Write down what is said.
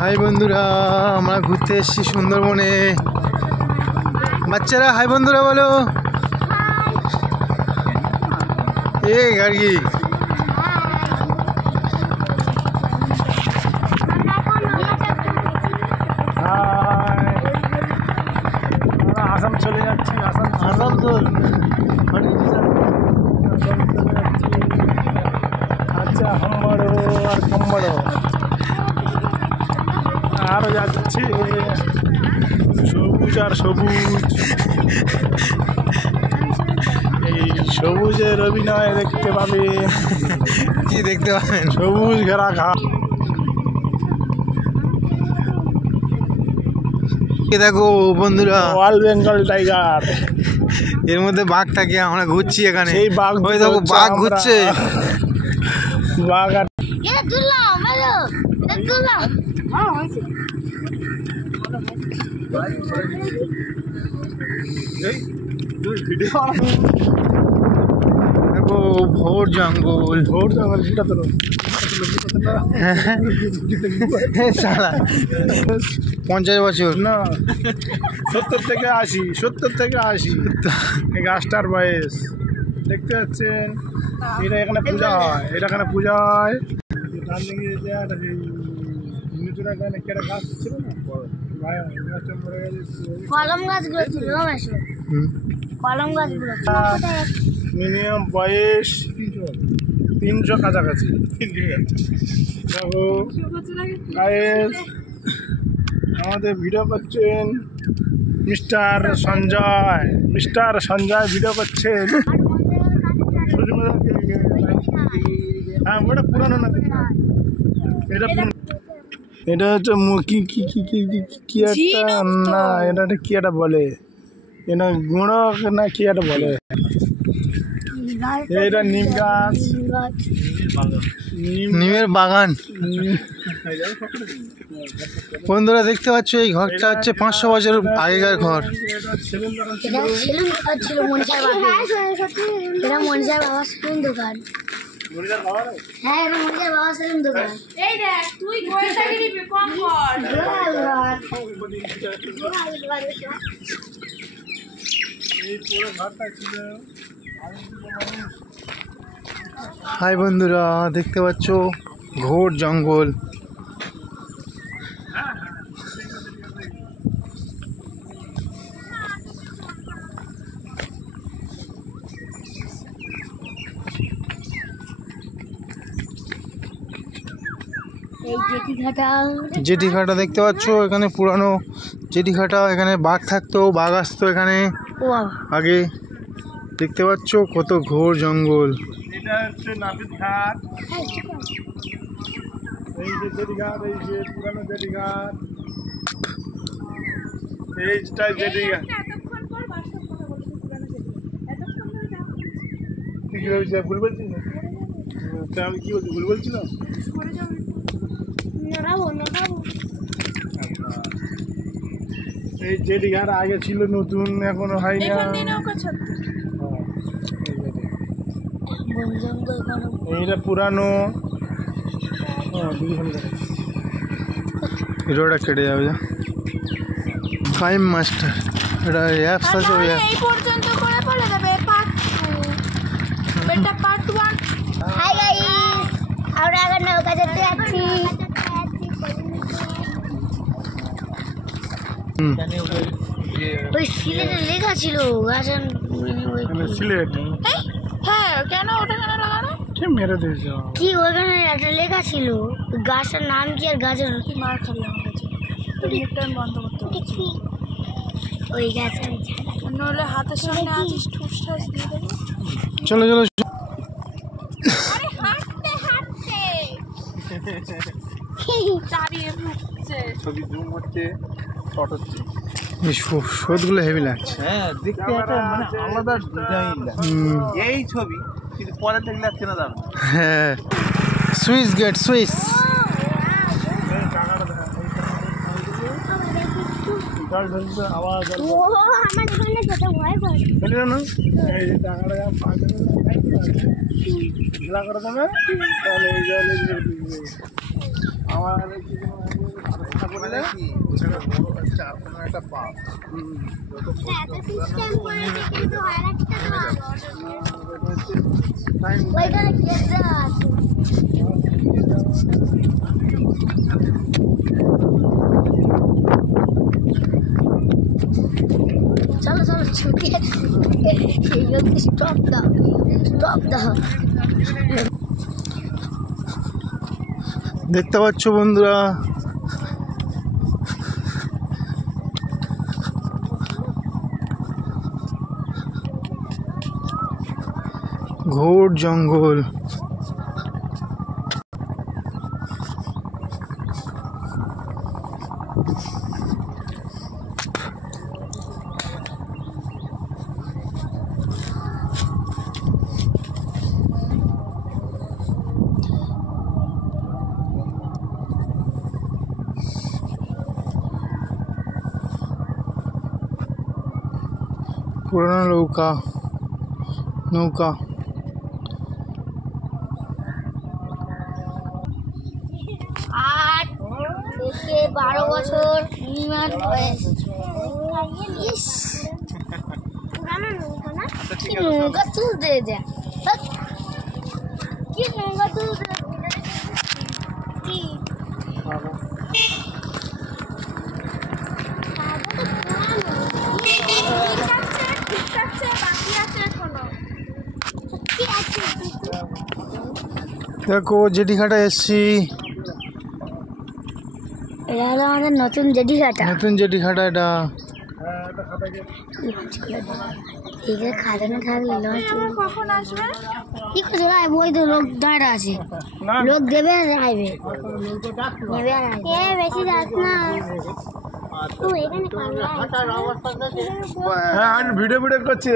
High বন্ধুরা, আমরা ঘুরতে এসেছি সুন্দরবনে। বাচ্চারা হাই বন্ধুরা বলো। এ গাড়ি আসাম চলে যাচ্ছি। আসানসোল। আচ্ছা, হাম্বাড়ো আর কম্বাড়ো আরও যাচ্ছি। সবুজ আর সবুজ, এই সবুজের অভিনয় দেখতে পাবে। কি দেখতে পাবেন? সবুজ ঘেরা ঘাট। দেখো বন্ধুরা, অল বেঙ্গল টাইগার। এর মধ্যে বাঘ থাকে। আমরা ঘুরছি এখানে, সেই বাঘ ওই দেখো বাঘ ঘুরছে। বাঘ আর দেখো ভোর জঙ্গল। ভোর জঙ্গল। 50 বছর না, 70 থেকে 80 এই গাছটার বয়স দেখতে পাচ্ছেন। এটা এখানে পূজা হয়, ডান দিকে যে একটা নতুন একটা গাছ ছিল না, গাছটা মরে গেছে। কলম গাছগুলো ছিল, কলম গাছগুলো মিনিমাম বয়স 300 কাছাকাছি। দেখো গায়েস, আমাদের ভিডিও করছেন মিস্টার সঞ্জয় ভিডিও করছেন। হ্যাঁ, ওটা পুরানো না, এটা হচ্ছে কি একটা না, এটা কি একটা বলে, এটা গুঁড়ো না কি একটা বলে। এটা নিম গাছ, নিমের বাগান। বন্ধুরা দেখতে পাচ্ছ, এই ঘরটা হচ্ছে 500 বছর আগেকার ঘর। ছিল মনসার বাবা সেলুন দোকান। হ্যাঁ, এটা মনসার বাবা সেলুন দোকান। এই দেখ, তুই গোয়েন্দাগিরি দিবি, কম কর। এই পুরো ঘরটা ছিল। হাই বন্ধুরা, দেখতে পাচ্ছ ঘোর জঙ্গল। জেটিঘাটা দেখতে পাচ্ছ, এখানে পুরানো জেটিঘাটা। এখানে বাঘ থাকতো, বাঘ আসতো এখানে আগে। দেখতে পাচ্ছ কত ঘোর জঙ্গল। এটা হচ্ছে নাপিত ঘাট। এই যে জেটিঘাট, এই যে পুরানো জেটিঘাট, এইটাই জেটিঘাট। কি বলছি, ভুল বলছি না? আমি কি বলছি, ভুল বলছিলাম? এই জেটিঘাট আগে ছিল, নতুন এখনো হয়নি। এইটা পুরানো। রোডটা কেটে যাবে। টাইম মাস্টার, এটা অ্যাপস আছে। ওই এই পর্যন্ত করে বলে দেবে পার্ট 2, এটা পার্ট 1। হাই গাইস, আমরা এখন নৌকা যেতে যাচ্ছি। ওই সিলেটে লেখা ছিল গাছের, সিলেট। হ্যাঁ, কেন ওটা কেন লাগানো? কে মেরে দিয়েছে? কি ওখানে একটা লেখা ছিল, গাছটার নাম কি আর গাছের কি? মার খাবি আমার কাছে, টাইম বন্ধ করতে হবে। ওই গাছে নইলে হাতের সামনে আছিস, ঠুস ঠাস দিয়ে দেবো। চলো চলো। আরে হাঁটতে হাঁটতে দাঁড়িয়ে ঘুরছে, ছবি জুম হচ্ছে, শট হচ্ছে। এই শোধগুলো হেভি লাগছে। হ্যাঁ, দেখতে একটা মানে আলাদা ডিজাইন এই ছবি, কিন্তু পরে দেখলে আর চেনা যাবে না। হ্যাঁ, সুইস গেট, সুইস। আওয়াজ ও আমার এখানে যেতে ভয় করে। এই যে টাকাটা করে দেবে, তাহলে এই জলে আমার একটা পা চলো চলো ছুটি স্টপ দাও দেখতে পাচ্ছ বন্ধুরা, ঘোর জঙ্গল। পুরানো নৌকা 8 থেকে 12 বছর মিনিমাম বয়স। ইস, পুরানো নৌকা না? কি নৌকা তুলতে দেয়? কি নৌকা তুলতে কি দেখো জেটিঘাটা এসছি, এটা হলো আমাদের নতুন জেটিঘাটা। নতুন জেটিঘাটা এটা। খাদানো থাকলে কখন আসবে? কি করছে ভাই? বই তো লোক দাঁড়া আছে, লোক দেবে আর আইবে, নেবে আর আইবে। বেশি যাস না তুই এখানে হ্যাঁ আমি ভিডিও করছি।